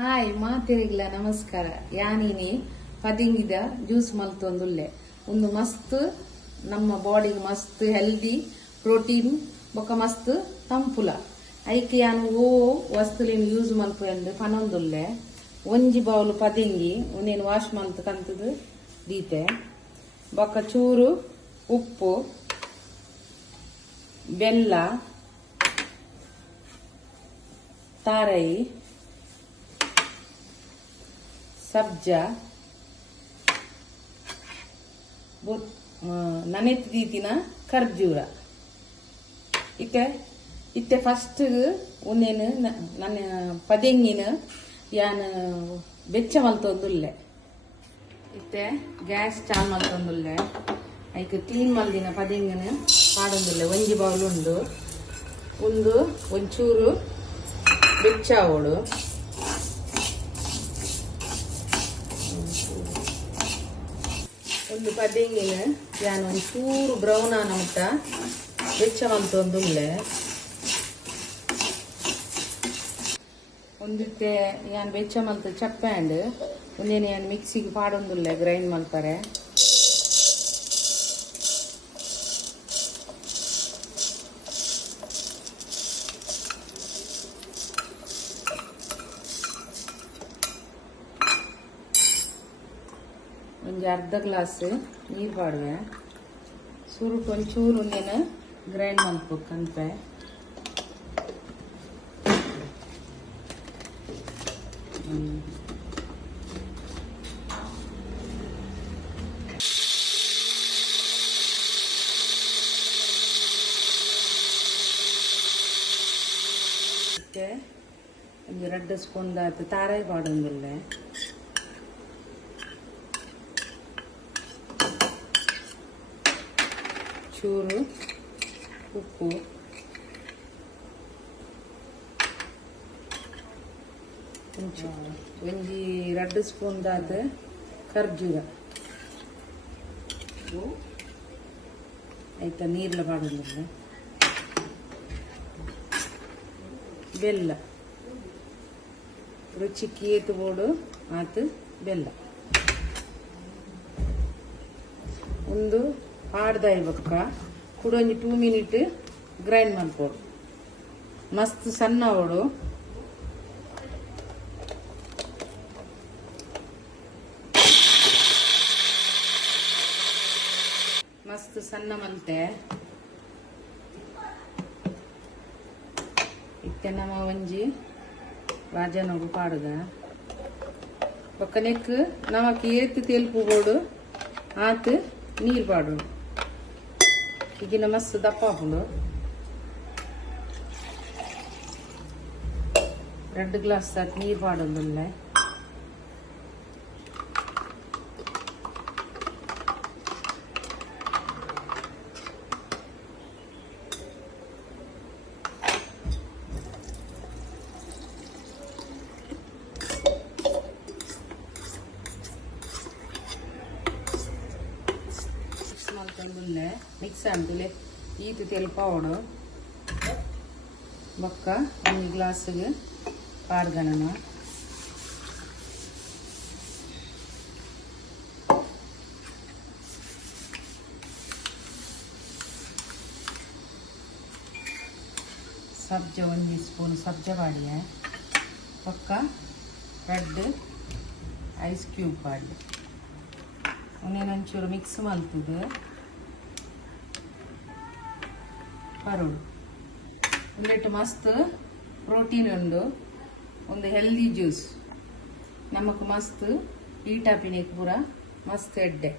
Hi ಮಾತೆರಿಗ್ಲ ನಮಸ್ಕಾರ. ಯಾನಿನಿ ಪದಿಂಗಿದ juice ಮಲ್ತೊಂದುಲ್ಲೆ ಒಂದು ಮಸ್ತ್ ನಮ್ಮ ಬಾಡಿಗೆ ಮಸ್ತ್ ಹೆಲ್ದಿ ಪ್ರೋಟೀನ್ ಬೊಕ್ಕ ಮಸ್ತ್ ತಂಪುಲ ಐಕೆ ಯಾನು ವಸ್ತುಲಿನ ಯೂಸ್ ಮಲ್ಪು ಎಂದು ಪನೊಂದುಲ್ಲೆ. ಒಂಜಿ ಬೌಲ್ ಪದಿಂಗಿ ಒಂದೇನು ವಾಶ್ ಮಲ್ತ್ ಕಂತದು ದೀತೆ ಬೊಕ್ಕ ಚೂರು ಉಪ್ಪು ಬೆಲ್ಲ ತಾರೈ ಸಬ್ಜಾ ನನೆತ್ ದೀತಿನ ಖರ್ಜೂರ ಇತ್ತೆ ಫಸ್ಟ್ ಒಂದೇನು ನನ್ನ ಪದೆಂಗಿನ ಯಾನ್ ಬೆಚ್ಚ ಮಲ್ತೊಂದುಲ್ಲೆ ಇತ್ತೆ ಗ್ಯಾಸ್ ಚಾಲ್ ಮಲ್ತೊಂದುಲ್ಲೆ ಐಕ್ ಕ್ಲೀನ್ ಮಲ್ದಿನ ಪದೆಂಗಿನ ಪಾಡೊಂದುಲ್ಲೆ. ಒಂಜಿ ಬೌಲ್ ಒಂದು ಒಂಚೂರು ಬೆಚ್ಚ ಅವಳು ಒಂದು ಪದೆಂಗಿನ ಯಾನ್ ಒಂಚೂರು ಬ್ರೌನ್ ಆನ ಮುಟ್ಟ ಬೆಚ್ಚ ಮಲ್ತೊಂದುಲ್ಲೆ. ಒಂದಿತ್ತೆ ಯಾನ್ ಬೆಚ್ಚ ಮಲ್ತ ಚಪ್ಪಂಡ್ ಒಂದೇನು ಯಾನ್ ಮಿಕ್ಸಿಗೆ ಪಾಡೊಂದುಲ್ಲೆ ಗ್ರೈಂಡ್ ಮಲ್ತಾರೆ. ಒಂಜಿ ಅರ್ಧ ಗ್ಲಾಸ್ ನೀರು ಪಾಡುವೆ. ಸುರುಟು ಒಂಚೂರು ಒಂದೇನು ಗ್ರೈಂಡ್ ಮಲ್ಪಬೇಕು ಅಂತೆ. ಒಂದು 2 ಸ್ಪೂನ್ ಆಯ್ತು ತಾರಾಯಿ ಪಾಡೊಂದುಲ್ಲೆ. ಚೂರು ಉಪ್ಪು ಒಂಜಿ 2 ಸ್ಪೂನ್ ದಾದ ಖರ್ಜೂರ ಆಯ್ತಾ ನೀರ್ಲ ಪಾಡೋದಿಲ್ಲ. ಬೆಲ್ಲ ರುಚಿಗೆ ಏತು ಬೋಡು ಆತು ಬೆಲ್ಲ ಒಂದು ಪಾಡ್ದಾಯಿ ಬೊಕ್ಕ ಕೂಡ ಒಂಜಿ 2 ಮಿನಿಟ್ ಗ್ರೈಂಡ್ ಮಲ್ಪೋಡು. ಮಸ್ತ್ ಸಣ್ಣ ಅವಳು ಮಸ್ತ್ ಸಣ್ಣ ಮಲ್ತೆ ಇತ್ತೆ ನಮ್ಮ ಒಂಜಿ ರಾಜನಗು ಪಾಡುದ ಬೊಕ್ಕ ನೆಕ್ ನಮಕ್ ಏತ್ ತೆಲ್ಪು ಬೋಡು ಆತು ನೀರ್ ಪಾಡು. ಈಗಿನ ಮಸ್ತ್ ದಪ್ಪ ಹಾಕೊಂಡು 2 ಗ್ಲಾಸ್ ಸಾಕು ನೀರು ಪಾಡೋದಿಲ್ಲ. ಮಿಕ್ಸ್ ಅಂತಲೇ ಈತು ತೆಲ್ಪವಡು ಬೊಕ್ಕ ಒಂದು ಗ್ಲಾಸ್ಗೆ ಪಾಡ್ಗಣನ ಸಬ್ಜ 1 ಸ್ಪೂನ್ ಸಬ್ಜ ಪಾಡಿಯ ಬೊಕ್ಕ 2 ಐಸ್ ಕ್ಯೂಬ್ ಪಾಡಿ ಒಂದೇನೊಂಚೂರು ಮಿಕ್ಸ್ ಮಲ್ತುದು ಪರೋಡು ಒಂದೆಟ್ಟು ಮಸ್ತ್ ಪ್ರೋಟೀನ್ ಉಂಡು ಒಂದು ಹೆಲ್ದಿ ಜ್ಯೂಸ್ ನಮಕ್ ಮಸ್ತ್ ಈಟಾಪಿನೆಕ್ ಪೂರ ಮಸ್ತ್ ಎಡ್ಡೆ.